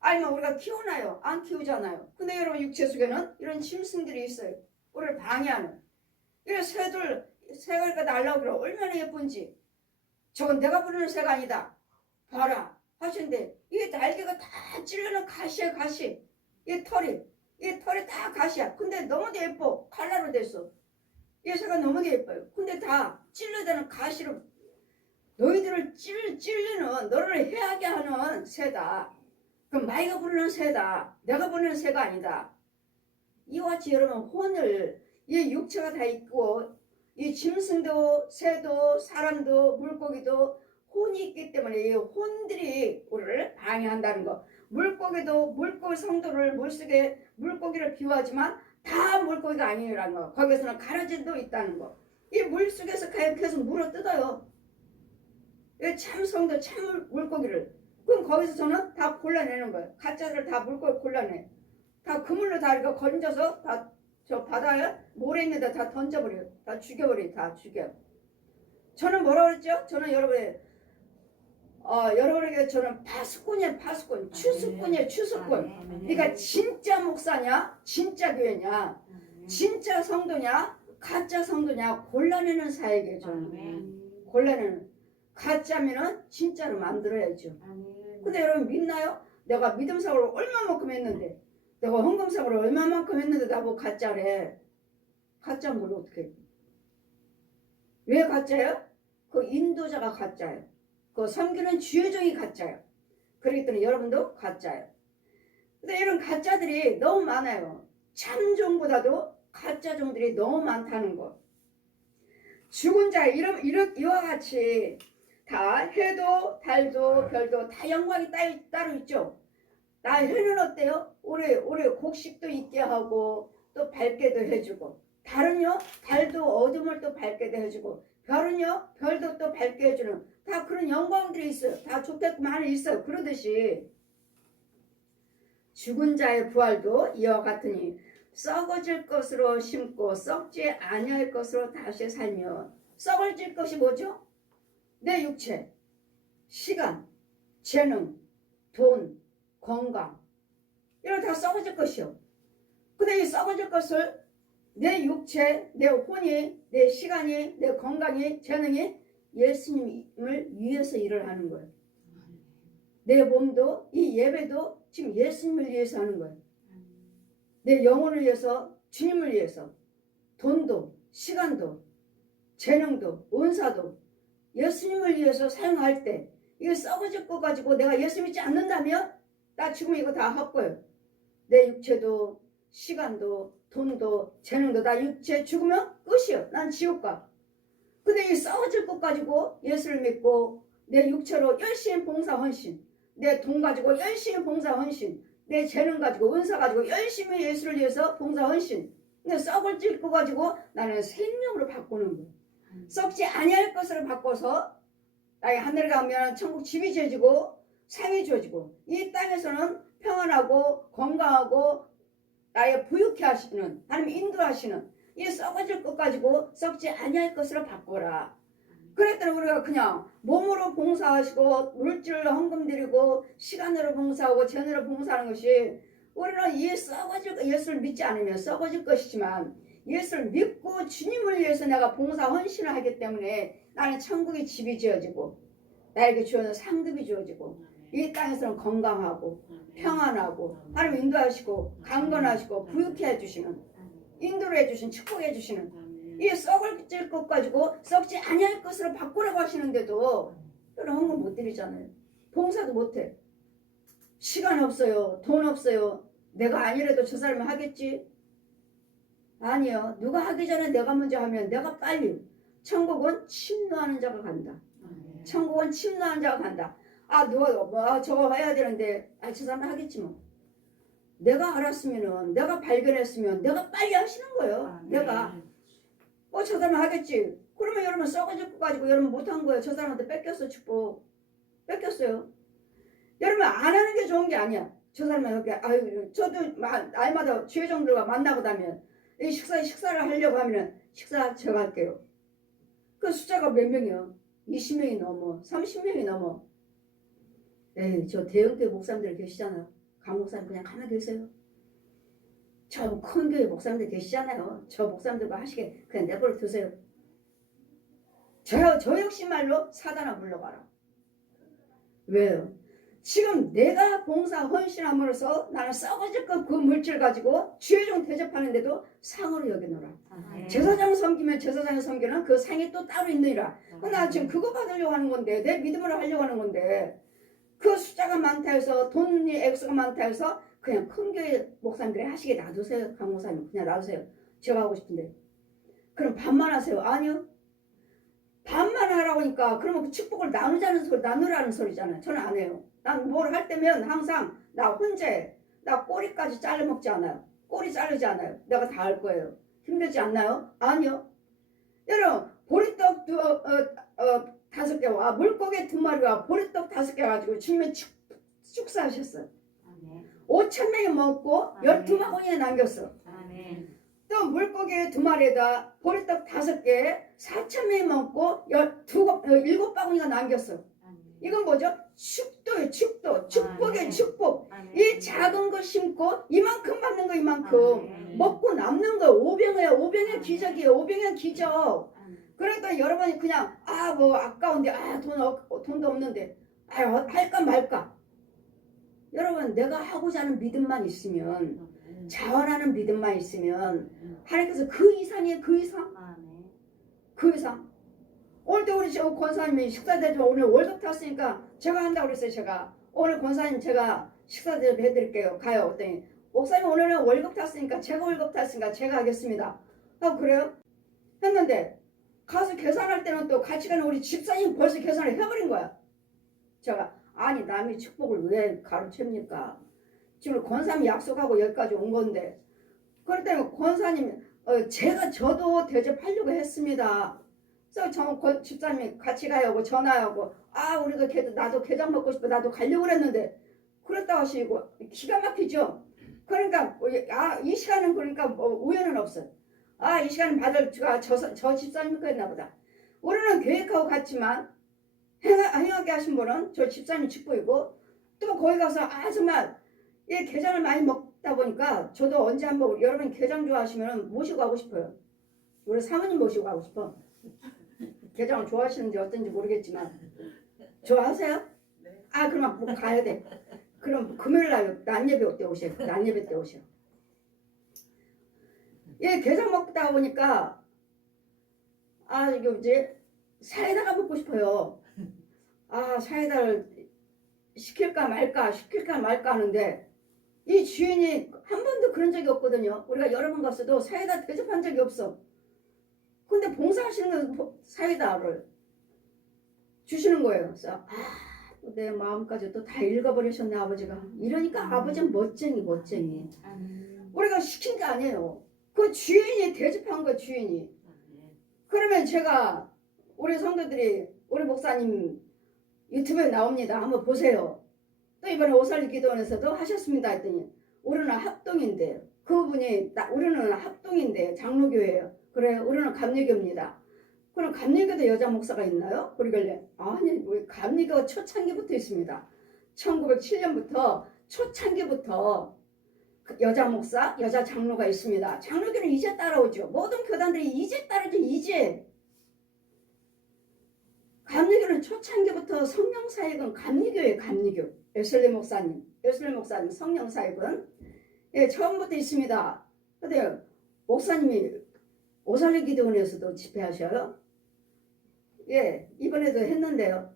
아니면 우리가 키우나요? 안 키우잖아요. 근데 여러분 육체 속에는 이런 짐승들이 있어요. 우리를 방해하는 이런 새가 날라오고 그래 얼마나 예쁜지. 저건 내가 부르는 새가 아니다. 봐라 하시는데 이게 날개가 다 찔러는 가시야 가시. 이 털이 다 가시야. 근데 너무도 예뻐. 칼라로 됐어. 이 새가 너무도 예뻐요. 근데 다 찔러대는 가시로 너희들을 찔리는 너를 해하게 하는 새다. 그럼 마이가 부르는 새다. 내가 부르는 새가 아니다. 이와 같이 여러분 혼을 이 육체가 다 있고 이 짐승도 새도 사람도 물고기도 혼이 있기 때문에 이 혼들이 우리를 방해한다는 거. 물고기도 물고기 성도를 물속에 물고기를 비유하지만 다 물고기가 아니라는 거. 거기에서는 가라지도 있다는 거. 이 물속에서 계속 물어 뜯어요. 참 성도 참 물고기를. 그럼 거기서 저는 다 골라내는 거예요. 가짜들을 다 물고기 골라내. 다 그물로 다 이렇게 건져서 다 저 바다에 모래 있는 데 다 던져버려요. 다 죽여버려요. 다 죽여. 저는 뭐라 그랬죠? 저는 여러분에게 저는 파수꾼이에요. 파수꾼. 추수꾼이에요. 추수꾼. 그러니까 진짜 목사냐? 진짜 교회냐? 진짜 성도냐? 가짜 성도냐? 골라내는 사역이에요. 저는. 골라내는. 가짜면은 진짜로 만들어야죠. 근데 여러분 믿나요? 내가 믿음사고를 얼마만큼 했는데, 내가 헌금사고를 얼마만큼 했는데 나보고 가짜래. 가짜인 걸 어떻게 해? 왜 가짜예요? 그 인도자가 가짜예요. 그 섬기는 주여종이 가짜예요. 그렇기 때문에 여러분도 가짜예요. 근데 이런 가짜들이 너무 많아요. 참종보다도 가짜종들이 너무 많다는 거. 죽은 자 이와 같이 다 해도 달도 별도 다 영광이 따로 있죠. 나 해는 어때요? 올해 곡식도 있게 하고 또 밝게도 해주고, 달은요 달도 어둠을 또 밝게도 해주고, 별은요 별도 또 밝게 해주는 다 그런 영광들이 있어요. 다 좋게끔 하는 있어요. 그러듯이 죽은 자의 부활도 이와 같으니 썩어질 것으로 심고 썩지 아니할 것으로 다시 살면, 썩어질 것이 뭐죠? 내 육체, 시간, 재능, 돈, 건강, 이런 다 썩어질 것이요. 근데 이 썩어질 것을 내 육체, 내 혼이, 내 시간이, 내 건강이, 재능이 예수님을 위해서 일을 하는 거예요. 내 몸도, 이 예배도 지금 예수님을 위해서 하는 거예요. 내 영혼을 위해서, 주님을 위해서. 돈도, 시간도, 재능도, 은사도 예수님을 위해서 사용할 때, 이거 썩어질 거 가지고 내가 예수 믿지 않는다면 나 지금 이거 다 헛거예요. 내 육체도, 시간도, 돈도, 재능도 다 육체 죽으면 끝이요. 난 지옥 가. 근데 이 썩어질 것 가지고 예수를 믿고 내 육체로 열심히 봉사 헌신, 내 돈 가지고 열심히 봉사 헌신, 내 재능 가지고 은사 가지고 열심히 예수를 위해서 봉사 헌신. 근데 썩어질 거 가지고 나는 생명으로 바꾸는 거예요. 썩지 아니할 것으로 바꿔서 나의 하늘에 가면 천국 집이 지어지고 삶이 주어지고, 이 땅에서는 평안하고 건강하고 나의 부유케 하시는 하나님 인도하시는 이 썩어질 것 가지고 썩지 아니할 것으로 바꿔라. 그랬더니 우리가 그냥 몸으로 봉사하시고 물질로 헌금 드리고 시간으로 봉사하고 재능으로 봉사하는 것이, 우리는 이 썩어질 예수를 믿지 않으면 썩어질 것이지만, 예수를 믿고 주님을 위해서 내가 봉사 헌신을 하기 때문에 나는 천국의 집이 지어지고 나에게 주어진 상급이 주어지고 이 땅에서는 건강하고 평안하고 하나님 인도하시고 강건하시고 부유케 해주시는, 인도를 해주신, 축복해 주시는 이 썩어질 것 가지고 썩지 아니할 것으로 바꾸라고 하시는데도 여러분 헌금 못 드리잖아요. 봉사도 못해. 시간 없어요. 돈 없어요. 내가 아니래도 저 사람이 하겠지? 아니요. 누가 하기 전에 내가 먼저 하면 내가 빨리. 천국은 침노하는 자가 간다. 천국은 침노하는 자가 간다. 아, 누가 저거 해야 되는데 저 사람은 하겠지 뭐. 내가 알았으면은, 내가 발견했으면 내가 빨리 하시는 거예요. 내가 저 사람 하겠지. 그러면 여러분 썩어질 거 가지고 여러분 못한 거예요. 저 사람한테 뺏겼어. 축복 뺏겼어요. 여러분 안 하는 게 좋은 게 아니야. 저 사람한테 저도 날마다 주회종들과 만나고 다면 이 식사를 하려고 하면은 식사 제가 할게요. 그 숫자가 몇 명이요? 20명이 넘어, 30명이 넘어. 에이, 저 대형교회 목사님들 계시잖아요. 강 목사님 그냥 가만히 계세요. 저 큰 교회 목사님들 계시잖아요. 저 목사님들과 하시게 그냥 내버려 두세요. 저 역시 말로 사단아 물러가라. 왜요? 지금 내가 봉사 헌신함으로써 나는 썩어질 것 그 물질 가지고 주의종 대접하는데도 상으로 여겨놓으라. 제사장 섬기면 제사장 섬기는 그 상이 또 따로 있느니라. 나 지금 그거 받으려고 하는 건데, 내 믿음으로 하려고 하는 건데, 그 숫자가 많다 해서, 돈이 액수가 많다 해서 그냥 큰 교회 목사님들이 하시게 놔두세요. 강 목사님 그냥 놔두세요. 제가 하고 싶은데. 그럼 반만 하세요. 아니요. 반만 하라고 하니까 그러면 그 축복을 나누라는 소리잖아요. 저는 안 해요. 난 뭘 할 때면 항상 나 혼자 해. 나 꼬리까지 잘라 먹지 않아요. 꼬리 자르지 않아요. 내가 다 할 거예요. 힘들지 않나요? 아니요. 여러분 보리떡 5개와 물고기 2마리와 보리떡 5개 가지고 주님이 축사하셨어요. 5,000명이 먹고 12바구니에 남겼어. 또 물고기 2마리에다 보리떡 5개 4,000명이 먹고 7바구니가 남겼어. 이건 뭐죠? 축도예요. 축도. 축복의 축복. 이 작은 거 심고 이만큼 받는 거 이만큼 먹고 남는 거. 오병의 기적이에요. 오병의 기적. 그러니까 여러분이 그냥 뭐 아까운데 돈도 없는데 할까 말까. 여러분 내가 하고자 하는 믿음만 있으면 자원하는 믿음만 있으면 하나님께서 그 이상이에요. 그 이상? 그 이상. 오늘도 우리 저 권사님이 식사 대접 오늘 월급 탔으니까 제가 한다고 그랬어요. 제가 오늘 권사님 제가 식사 대접 해드릴게요. 가요. 어떠니 목사님 오늘은 월급 탔으니까 제가 월급 탔으니까 제가 하겠습니다. 아 그래요? 했는데 가서 계산할 때는 또 같이 가는 우리 집사님 벌써 계산을 해버린 거야. 제가 아니 남의 축복을 왜 가르칩니까? 지금 권사님 약속하고 여기까지 온 건데 그랬더니 권사님 저도 대접하려고 했습니다. 그래서 저 집사님이 같이 가요 전화하고 아 우리가 나도 게장 먹고 싶어 나도 가려고 그랬는데 그랬다 하시고 기가 막히죠. 그러니까 이 시간은 그러니까 우연은 없어요. 이 시간은 받을 저 집사님이 그랬나 보다. 우리는 계획하고 갔지만 행하게 하신 분은 저 집사님 축복이고 또 거기 가서 정말 이 게장을 많이 먹다 보니까 저도 언제 한번 여러분 게장 좋아하시면 모시고 가고 싶어요. 우리 사모님 모시고 가고 싶어. 게장을 좋아하시는지 어떤지 모르겠지만 좋아하세요? 네. 그러면 꼭 가야 돼. 그럼 금요일 날 낮예배 때 오세요. 낮예배 때 오세요. 예, 게장 먹다 보니까 이게 이제 사이다가 먹고 싶어요. 사이다를 시킬까 말까 하는데 이 주인이 한 번도 그런 적이 없거든요. 우리가 여러 번 갔어도 사이다 대접한 적이 없어. 근데 봉사하시는 사이다를 주시는 거예요. 그래서 내 마음까지 또 다 읽어버리셨네 아버지가. 이러니까 아버지는 멋쟁이. 우리가 시킨 게 아니에요. 그 주인이 대접한 거 주인이. 그러면 제가 우리 성도들이 우리 목사님 유튜브에 나옵니다. 한번 보세요. 또 이번에 오살리 기도원에서도 하셨습니다 했더니 우리는 합동인데 그분이 우리는 합동인데 장로교회예요. 그래 우리는 감리교입니다. 그럼 감리교도 여자 목사가 있나요? 그러길래 아니 감리교가 초창기부터 있습니다. 1907년부터 초창기부터 여자 목사, 여자 장로가 있습니다. 장로교는 이제 따라오죠. 모든 교단들이 이제 따르죠. 이제 감리교는 초창기부터 성령사역은 감리교예요. 감리교. 에슬레 목사님 성령사역은 처음부터 있습니다. 근데 목사님이 오살리 기도원에서도 집회하셔요. 이번에도 했는데요.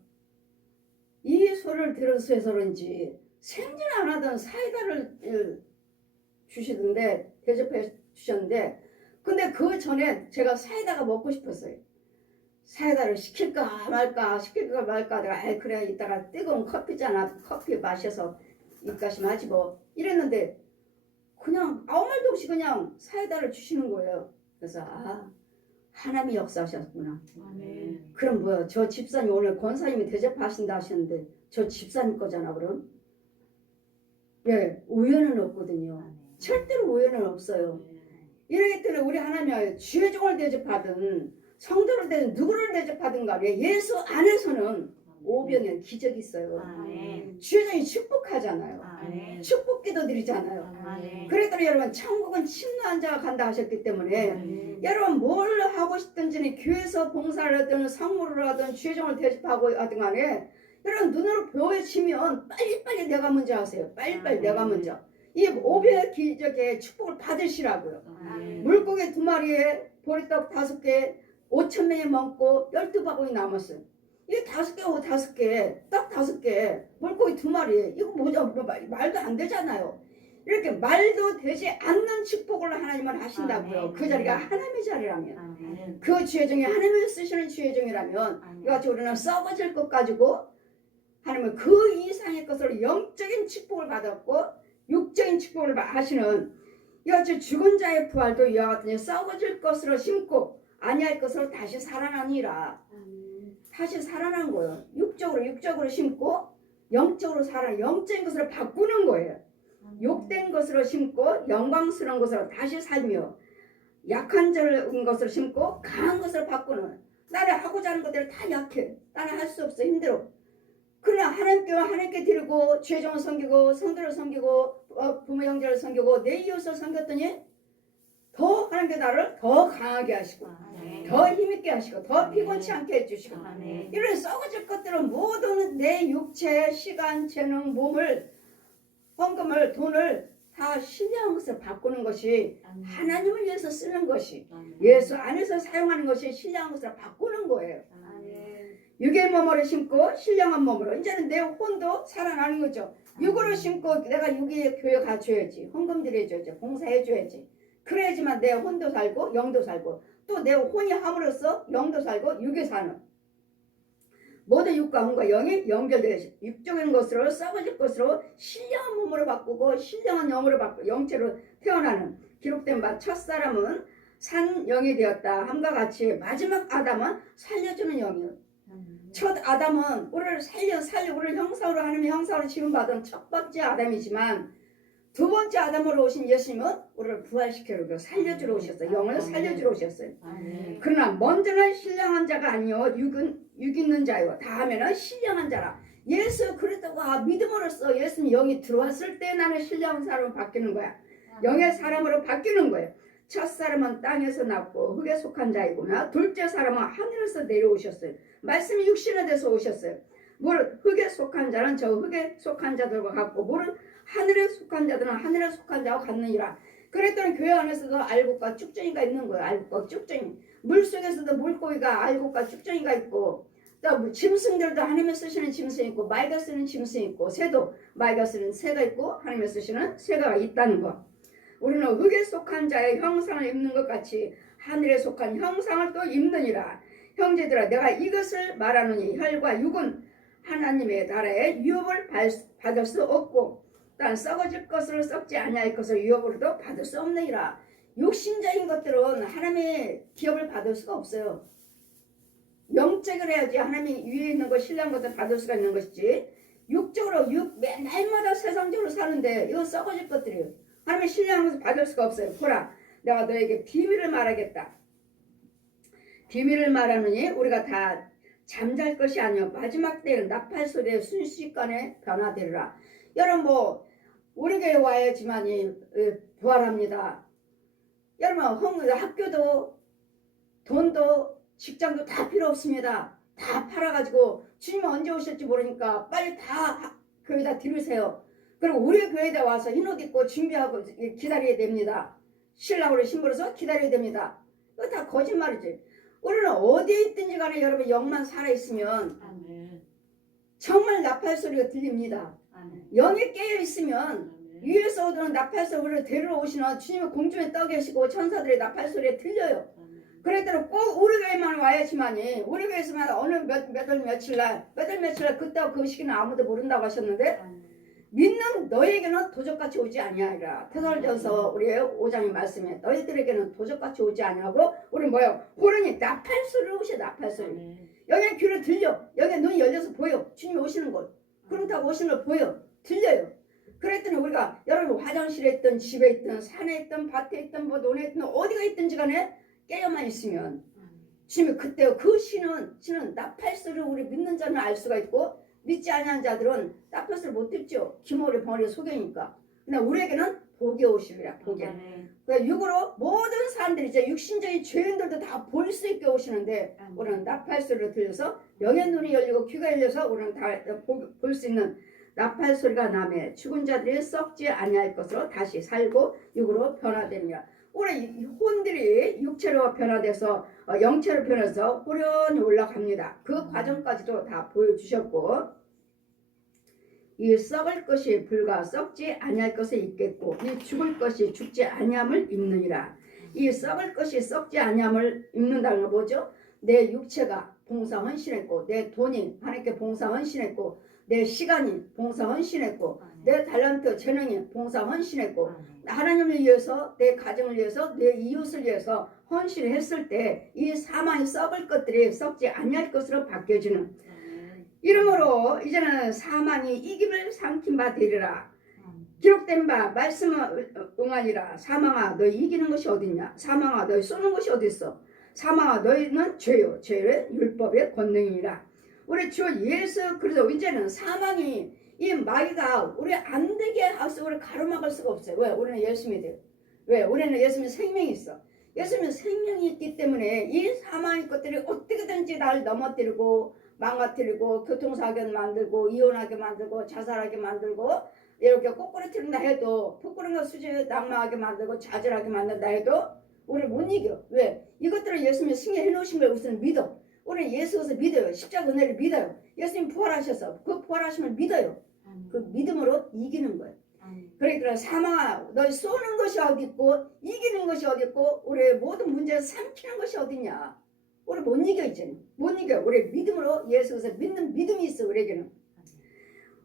이 소리를 들어서 그런지 생전 안 하던 사이다를 주시던데 대접해 주셨는데 근데 그 전에 제가 사이다가 먹고 싶었어요. 사이다를 시킬까 말까 내가 그래 이따가 뜨거운 커피잖아 커피 마셔서 입가심 하지 뭐 이랬는데 그냥 아무 말도 없이 그냥 사이다를 주시는 거예요. 그래서 하나님이 역사하셨구나. 아멘. 그럼 뭐야 저 집사님 오늘 권사님이 대접하신다 하셨는데 저 집사님 거잖아 그럼. 우연은 없거든요. 절대로 우연은 없어요. 이러기 때문에 우리 하나님이 주의 종을 대접하든 성도를 대접하든 누구를 대접하든 간에 예수 안에서는 오병이한 기적이 있어요. 주의 종이 축복하잖아요. 축복 기도 드리잖아요. 그랬더니 여러분 천국은 침노한 자가 간다 하셨기 때문에 여러분 뭘 하고 싶든지 교회에서 봉사를 하든 성물을 하든 주의 종을 대접하고 하든 간에 여러분 눈으로 보여지면 빨리빨리 내가 먼저 하세요. 빨리빨리 내가 먼저. 이 오병의 기적의 축복을 받으시라고요. 물고기 2마리에 보리떡 5개 5,000명이 먹고 12바구니 남았어요. 이게 5개, 딱 5개, 물고기 2마리. 이거 뭐죠? 말도 안 되잖아요. 이렇게 말도 되지 않는 축복을 하나님은 하신다고요. 그 자리가 하나님의 자리라면. 그 주의 종이 하나님을 쓰시는 주의 종이라면 이같이 우리는 썩어질 것 가지고 하나님은 그 이상의 것으로 영적인 축복을 받았고 육적인 축복을 하시는 이같이 죽은 자의 부활도 이와 같으니 썩어질 것으로 심고 아니할 것으로 다시 살아나니라. 다시 살아난 거예요. 육적으로 심고 영적으로 영적인 것으로 바꾸는 거예요. 욕된 것으로 심고 영광스러운 것으로 다시 살며 약한 것으로 심고 강한 것으로 바꾸는. 나는 하고자 하는 것들이 다 약해. 나는 할 수 없어. 힘들어. 그러나 하나님께 드리고 죄종을 섬기고 성도를 섬기고 부모 형제를 섬기고 내 이웃을 섬겼더니 더 하나님께 나를 더 강하게 하시고 더 힘있게 하시고 더 피곤치 않게 해주시고 이런 썩어질 것들은 모든 내 육체, 시간, 재능, 몸을 헌금을 돈을 다 신령한 것을 바꾸는 것이 아멘. 하나님을 위해서 쓰는 것이 아멘. 예수 안에서 사용하는 것이 신령한 것을 바꾸는 거예요. 아멘. 육의 몸으로 심고 신령한 몸으로 이제는 내 혼도 살아나는 거죠. 육으로 심고 내가 육의 교회 갖춰야지, 헌금 드려줘야지, 봉사해줘야지. 그래야지만 내 혼도 살고 영도 살고 또 내 혼이 함으로써 영도 살고 육이 사는 모든 육과 혼과 영이 연결되어 육적인 것으로 썩어질 것으로 신령한 몸으로 바꾸고 신령한 영으로 바꾸고 영체로 태어나는 기록된 바 첫사람은 산 영이 되었다 함과 같이 마지막 아담은 살려주는 영이에요. 첫 아담은 우리를 살려 우리를 형상으로 하나님의 형상으로 지음받은 첫 번째 아담이지만 두 번째 아담으로 오신 예수님은 우리를 부활시키려고 살려주러 오셨어요. 영을 살려주러 오셨어요. 아멘. 그러나 먼저는 신령한 자가 아니요 육 있는 자요 다음에는 신령한 자라. 예수 그리스도가 믿음으로써 예수님 영이 들어왔을 때 나는 신령한 사람으로 바뀌는 거야. 영의 사람으로 바뀌는 거예요. 첫 사람은 땅에서 났고 흙에 속한 자이구나. 둘째 사람은 하늘에서 내려오셨어요. 말씀이 육신화돼서 오셨어요. 물 흙에 속한 자는 저 흙에 속한 자들과 같고 물은 하늘에 속한 자들은 하늘에 속한 자와 같느니라. 그랬더니 교회 안에서도 알곡과 쭉정이가 있는 거예요. 알곡과 쭉정이. 물속에서도 물고기가 알곡과 쭉정이가 있고 또 짐승들도 하나님이 쓰시는 짐승이 있고 마이가 쓰는 짐승이 있고 새도 마이가 쓰는 새가 있고 하나님이 쓰시는 새가 있다는 거. 우리는 흙에 속한 자의 형상을 입는 것 같이 하늘에 속한 형상을 또 입느니라. 형제들아 내가 이것을 말하노니 혈과 육은 하나님의 나라에 유업을 받을 수 없고 단 썩어질 것으로 썩지 아니할 것을 유업으로도 받을 수 없느니라. 육신적인 것들은 하나님의 기업을 받을 수가 없어요. 영적을 해야지 하나님이 위에 있는 것 신령한 것을 받을 수가 있는 것이지 육적으로 날마다 세상적으로 사는데 이건 썩어질 것들이에요. 하나님의 신령한 것을 받을 수가 없어요. 보라 내가 너에게 비밀을 말하겠다. 비밀을 말하느니 우리가 다 잠잘 것이 아니요 마지막 때는 나팔 소리에 순식간에 변화되리라. 여러분 우리 교회 와야지만이 부활합니다. 여러분 학교도 돈도 직장도 다 필요 없습니다. 다 팔아가지고 주님 언제 오실지 모르니까 빨리 다 교회에다 드리세요. 그리고 우리 교회에다 와서 흰옷 입고 준비하고 기다려야 됩니다. 신랑으로 신부로서 기다려야 됩니다. 이거 다 거짓말이지. 우리는 어디에 있든지 간에 여러분 영만 살아있으면 아멘. 정말 나팔 소리가 들립니다. 아멘. 영이 깨어있으면 아멘. 위에서 오는 나팔 소리를 데리러 오시는 주님의 공중에 떠 계시고 천사들의 나팔 소리에 들려요. 아멘. 그랬더니 꼭 우리 교회만 와야지만이 우리 교회에서만 어느 며칠 날 그때와 그 시기는 아무도 모른다고 하셨는데 아멘. 믿는 너에게는 도적같이 오지 아니하리라. 테살전서 우리 5장의 말씀에 너희들에게는 도적같이 오지 아니하고 우리 뭐예요? 호련히 나팔 소리로 오셔. 나팔 소리. 아멘. 여기 귀를 들려. 여기 눈이 열려서 보여. 주님이 오시는 것. 그렇다고 오시는 걸 보여. 들려요. 그랬더니 우리가 여러분 화장실에 있든 집에 있든 산에 있든 밭에 있든 논에 있든 어디가 있든지 간에 깨어만 있으면 주님이 그때 그 신은 나팔 소리를 우리 믿는 자는 알 수가 있고 믿지 않는 자들은 나팔 소리 못 듣죠. 기모리 벙어리 속이니까. 근데 우리에게는 복이 오시리라. 복이. 그러니까 육으로 모든 사람들이 이제 육신적인 죄인들도 다 볼 수 있게 오시는데 우리는 나팔 소리를 들려서 영의 눈이 열리고 귀가 열려서 우리는 다 볼 수 있는 나팔 소리가 나매 죽은 자들이 썩지 아니할 것으로 다시 살고 육으로 변화됩니다. 우리 혼들이 육체로 변화돼서 영체로 변해서 호련히 올라갑니다. 그 과정까지도 다 보여주셨고 이 썩을 것이 불과 썩지 아니할 것에 있겠고 이 죽을 것이 죽지 아니함을 입느니라. 이 썩을 것이 썩지 아니함을 입는다는 건 뭐죠? 내 육체가 봉사 헌신했고 내 돈이 하나님께 봉사 헌신했고 내 시간이 봉사 헌신했고 내 달란트 재능이 봉사 헌신했고 하나님을 위해서 내 가정을 위해서 내 이웃을 위해서 헌신을 했을 때 이 사망이 썩을 것들이 썩지 아니할 것으로 바뀌어지는 이러므로 이제는 사망이 이김을 삼킨 바 되리라. 기록된 바 말씀은 응하니라. 사망아 너희 이기는 것이 어딨냐. 사망아 너희 쏘는 것이 어딨어. 사망아 너희는 죄요 죄의 율법의 권능이니라. 우리 주 예수 그리스도 이제는 사망이 이 마귀가 우리 안 되게 해서 우리 가로막을 수가 없어요. 왜? 우리는 예수 믿어요. 왜? 우리는 예수님 생명이 있어. 예수님 생명이 있기 때문에 이 사망의 것들이 어떻게든지 날 넘어뜨리고 망가뜨리고 교통사고 만들고 이혼하게 만들고 자살하게 만들고 이렇게 꼬꾸라뜨린다 해도 부끄러운 거 수지 낙망하게 만들고 좌절하게 만든다 해도 우리를 못 이겨. 왜? 이것들을 예수님이 승리해 놓으신 걸 우리는 믿어. 우리는 예수에서 믿어요. 십자가 은혜를 믿어요. 예수님 부활하셔서 그 부활하심을 믿어요. 그 믿음으로 이기는 거예요. 그러니까 사망아 너희 쏘는 것이 어디 있고 이기는 것이 어디 있고 우리의 모든 문제를 삼키는 것이 어디냐. 우리 못 이겨 있잖아요. 못 이겨. 우리 믿음으로 예수에서 믿는 믿음이 있어. 우리에게는.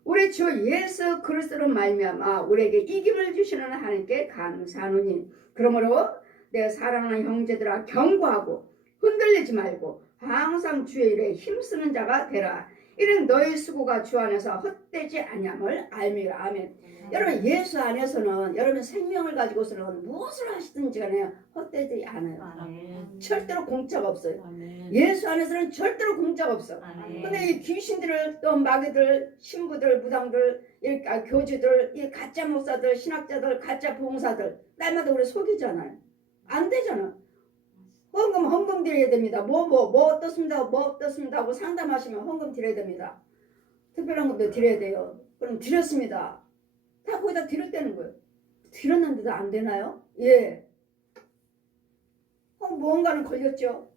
우리 주 예수 그리스도로 말미암아 우리에게 이김을 주시는 하나님께 감사하노니 그러므로 내 사랑하는 형제들아 경고하고 흔들리지 말고 항상 주의 일에 힘쓰는 자가 되라. 이는 너희 수고가 주 안에서 헛되지 아니함을 알미라. 아멘. 여러분 예수 안에서는 여러분 생명을 가지고서는 무엇을 하시든지 간에 헛되지 않아요. 절대로 공짜가 없어요. 예수 안에서는 절대로 공짜가 없어. 근데 이 귀신들을 또 마귀들 신부들 무당들 교주들 이 가짜 목사들 신학자들 가짜 봉사들 날마다 우리 속이잖아요. 안 되잖아. 헌금 드려야 됩니다. 뭐 어떻습니다. 뭐 어떻습니다 하고 상담하시면 헌금 드려야 됩니다. 특별헌금도 드려야 돼요. 그럼 드렸습니다. 다 거기다 드렸다는 거예요. 드렸는데도 안 되나요? 예. 뭔가는 걸렸죠.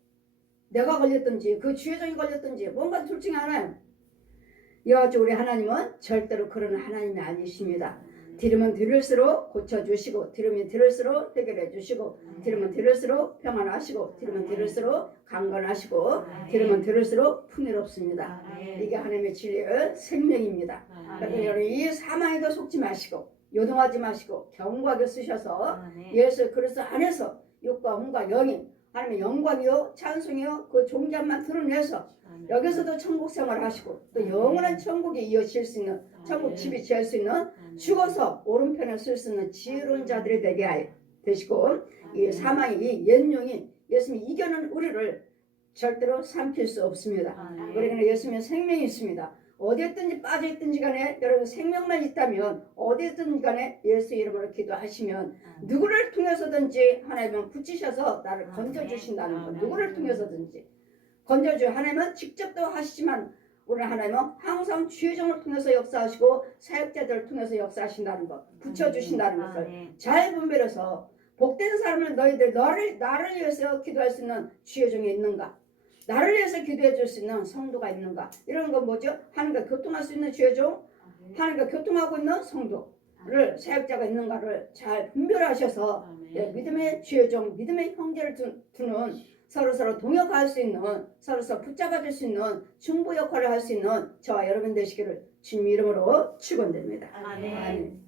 내가 걸렸든지 그 주여정이 걸렸든지 뭔가 둘 중에 하나예요. 이와같이 우리 하나님은 절대로 그런 하나님이 아니십니다. 들으면 들을수록 고쳐주시고 들으면 들을수록 해결해 주시고 들으면 들을수록 평안하시고 들으면 들을수록 강건하시고 들으면 들을수록 풍요롭습니다. 이게 하나님의 진리의 생명입니다. 그래서 여러분 이 사망에도 속지 마시고 요동하지 마시고 견고하게 쓰셔서 예수 그리스도 안에서 육과 혼과 영이 하나님의 영광이요 찬송이요 그 존귀함만 드러내서 여기서도 천국 생활을 하시고 또 영원한 천국에 이어질 수 있는 천국 집이 지을 수 있는 죽어서 오른편에 쓸 수 있는 지혜로운 자들이 되시고 이 사망이 이 옛용이 예수님이 이겨낸 우리를 절대로 삼킬 수 없습니다. 우리는 예수님의 생명이 있습니다. 어디에든지 빠져있든지 간에 여러분 생명만 있다면 어디에든지 간에 예수 이름으로 기도하시면 누구를 통해서든지 하나님은 붙이셔서 나를 건져주신다는 것. 누구를 통해서든지 건져줘요. 하나님은 직접도 하시지만 우리 하나님은 항상 주의종을 통해서 역사하시고 사역자들을 통해서 역사하신다는 것. 붙여주신다는 것을 잘 분별해서 복된 사람을 너희들 나를 위해서 기도할 수 있는 주의종이 있는가? 나를 위해서 기도해 줄 수 있는 성도가 있는가? 이런 건 뭐죠? 하나님과 교통할 수 있는 주의종, 하나님과 교통하고 있는 성도를 사역자가 있는가를 잘 분별하셔서 믿음의 주의종, 믿음의 형제를 두는 서로 동역할 수 있는 서로 붙잡아줄 수 있는 중보 역할을 할 수 있는 저와 여러분 되시기를 주님 이름으로 축원드립니다. 아멘.